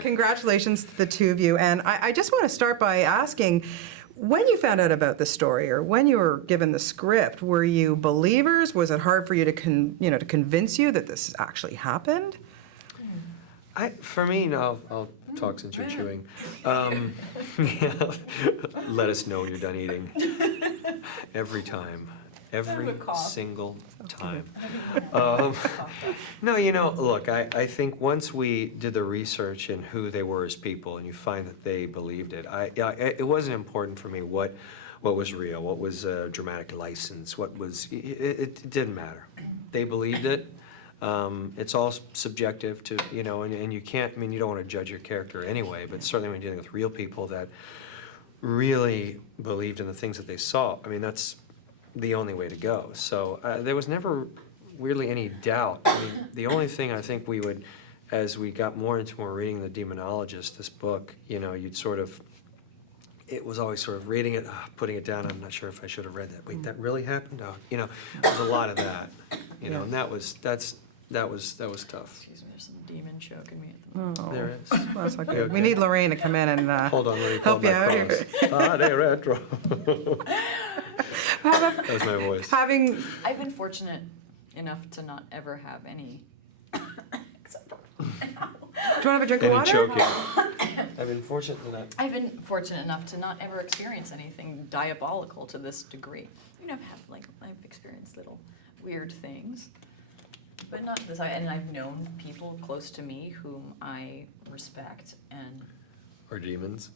Congratulations to the two of you. And I just want to start by asking, when you found out about the story, or when you were given the script, were you believers? Was it hard for you to convince you that this actually happened? For me, no, I'll talk since you're chewing. Yeah, let us know when you're done eating. Every time. Every single time. No, look, I think once we did the research in who they were as people, and you find that they believed it, it wasn't important for me what was real, what was dramatic license, it didn't matter. They believed it. It's all subjective to, and you can't, you don't want to judge your character anyway, but certainly when you're dealing with real people that really believed in the things that they saw, that's the only way to go. So there was never really any doubt. The only thing I think we would, as we got more into reading The Demonologist, this book, you'd sort of, it was always sort of reading it, putting it down, I'm not sure if I should have read that. Wait, that really happened? There's a lot of that, and that was tough. Excuse me, there's some demon choking me at the moment. There is. Well, that's okay. Okay. We need Lorraine to come in and Hold on, let me pull help you my out cross. here. De retro. That was my voice. I've been fortunate enough to not ever have any. Except for now. Do you want to have a drink of Any water? choking? I've been fortunate to not. I've been fortunate enough to not ever experience anything diabolical to this degree. I've experienced little weird things, but not this. And I've known people close to me whom I respect and. Or demons.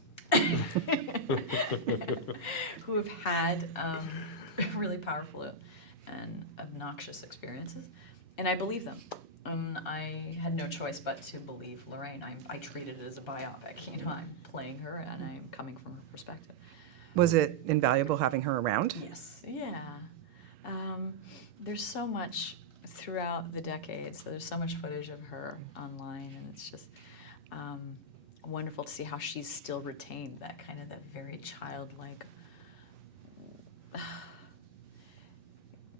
Who have had really powerful and obnoxious experiences, and I believe them. I had no choice but to believe Lorraine. I treated it as a biopic. I'm playing her, and I'm coming from her perspective. Was it invaluable having her around? Yes. Yeah. There's so much throughout the decades. There's so much footage of her online, and it's just wonderful to see how she's still retained that very childlike,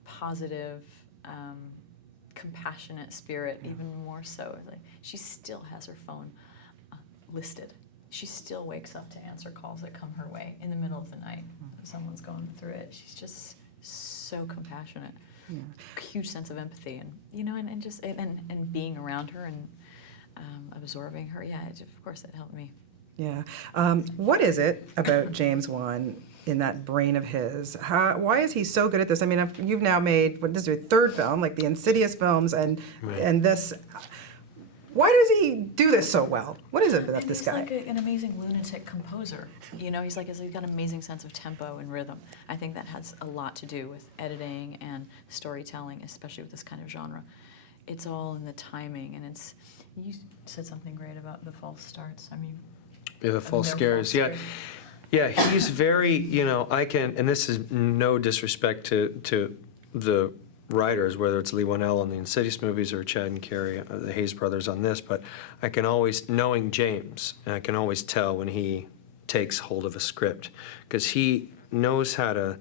positive, compassionate spirit, even more so. She still has her phone listed. She still wakes up to answer calls that come her way in the middle of the night. If someone's going through it, she's just so compassionate. Yeah. Huge sense of empathy, and being around her and absorbing her. Yeah, of course it helped me. Yeah. What is it about James Wan in that brain of his? Why is he so good at this? You've now made, this is your third film, like the Insidious films, and this. Why does he do this so well? What is it about this guy? He's like an amazing lunatic composer. He's got an amazing sense of tempo and rhythm. I think that has a lot to do with editing and storytelling, especially with this kind of genre. It's all in the timing, and you said something great about the false starts. Yeah, the false scares. Yeah. Yeah, he's very, and this is no disrespect to the writers, whether it's Lee Whannell on the Insidious movies or Chad and Carey, the Hayes brothers on this, but I can always, knowing James, I can always tell when he takes hold of a script, because he knows how to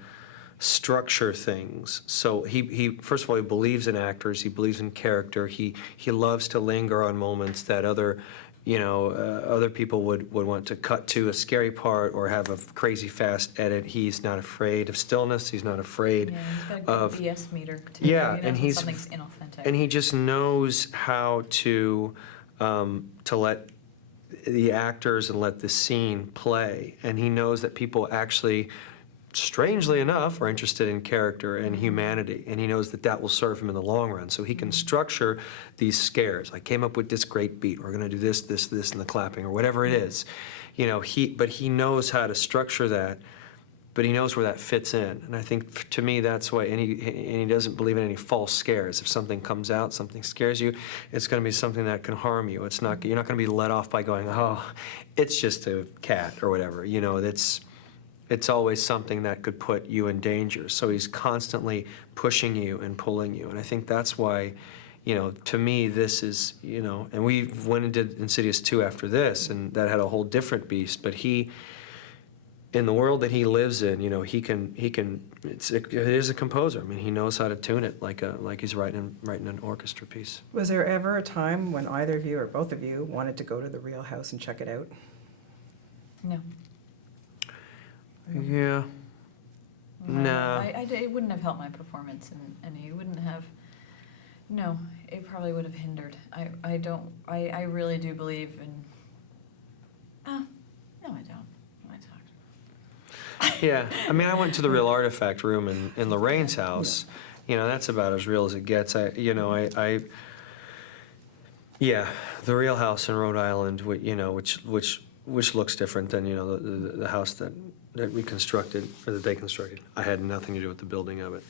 structure things. So he first of all, he believes in actors, he believes in character, he loves to linger on moments that other people would want to cut to a scary part or have a crazy fast edit. He's not afraid of stillness. He's not afraid of BS meter. Too, and something's inauthentic. And he just knows how to let the actors and let the scene play. And he knows that people actually, strangely enough, are interested in character and humanity, and he knows that will serve him in the long run. So he can structure these scares. I came up with this great beat. We're going to do this, this, this, and the clapping, or whatever it is. But he knows how to structure that, but he knows where that fits in. And I think, to me, that's why, and he doesn't believe in any false scares. If something comes out, something scares you, it's going to be something that can harm you. You're not going to be let off by going, oh, it's just a cat, or whatever. It's always something that could put you in danger. So he's constantly pushing you and pulling you. And I think that's why, to me, this is, and we went and did Insidious 2 after this, and that had a whole different beast. But in the world that he lives in, it is a composer. I mean, he knows how to tune it like he's writing an orchestra piece. Was there ever a time when either of you or both of you wanted to go to the real house and check it out? No. Yeah. No. It wouldn't have helped my performance, and he wouldn't have. No, it probably would have hindered. I really do believe in. Oh, no, I don't. I talked. Yeah, I mean, I went to the Real Artifact room in Lorraine's house. That's about as real as it gets. Yeah, the Real House in Rhode Island, which looks different than the house that we constructed or that they constructed. I had nothing to do with the building of it.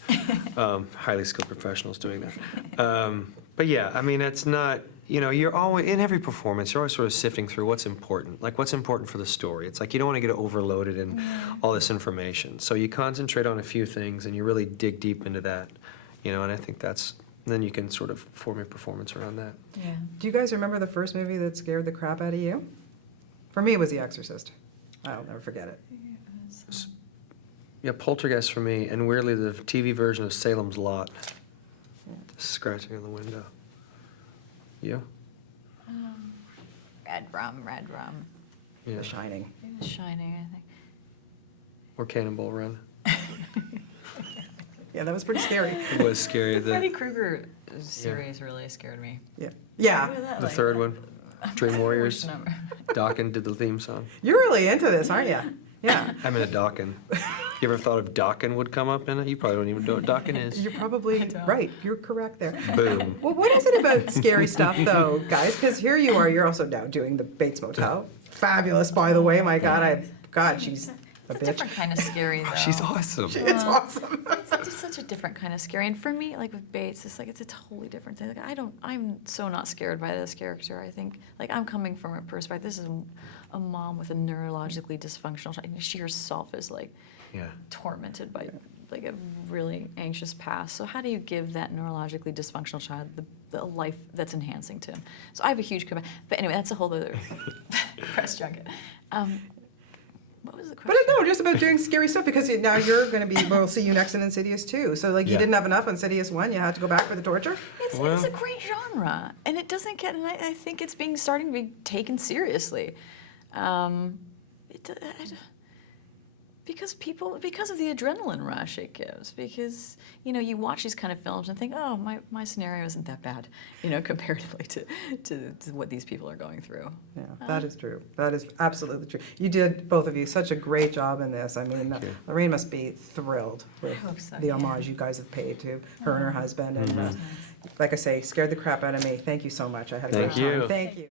Highly skilled professionals doing that. But yeah, I mean, it's not. You're always, in every performance, you're always sort of sifting through what's important. Like, what's important for the story. It's like you don't want to get overloaded in all this information. So you concentrate on a few things, and you really dig deep into that. And I think then you can sort of form your performance around that. Yeah. Do you guys remember the first movie that scared the crap out of you? For me, it was The Exorcist. I'll never forget it. Yeah, Poltergeist for me, and weirdly, the TV version of Salem's Lot. Scratching on the window. Yeah? Red Rum. Yeah. The Shining. It was Shining, I think. Or Cannonball Run. Yeah, that was pretty scary. It was scary. The Freddy Krueger series really scared me. Yeah. What Yeah. was that The like? third one, Dream Warriors. Which number? Dawkins did the theme song. You're really into this, aren't you? Yeah. I'm in a Dawkins. You ever thought of Dawkins would come up in it? You probably don't even know what Dawkins is. You're probably don't. right. You're correct there. Boom. Well, what is it about scary stuff, though, guys? Because here you are. You're also now doing the Bates Motel. Fabulous, by the way. My God, she's a It's a bitch. different kind of scary, though. She's awesome. It's awesome. It's just such a different kind of scary. And for me, like with Bates, it's a totally different thing. Like I'm so not scared by this character. I think, like, I'm coming from a perspective. This is a mom with a neurologically dysfunctional child. She herself is like tormented by like a really anxious past. So how do you give that neurologically dysfunctional child the life that's enhancing to him? So I have a huge commitment. But anyway, that's a whole other press junket. What was the But question? no, just about doing scary stuff because now you're going to be. We'll see you next in Insidious 2. So like you Yeah. didn't have enough on Insidious 1. You had to go back for the torture. It's a great genre, and it doesn't get. And I think it's starting to be taken seriously. Because of the adrenaline rush it gives. Because you watch these kind of films and think, oh, my scenario isn't that bad, comparatively to what these people are going through. Yeah, that is true. That is absolutely true. You did, both of you, such a great job in this. I mean, Lorraine must be thrilled with hope so, the yeah. homage you guys have paid to her and her husband. And like I say, scared the crap out of me. Thank you so much. I had a Thank great time. you. Thank you.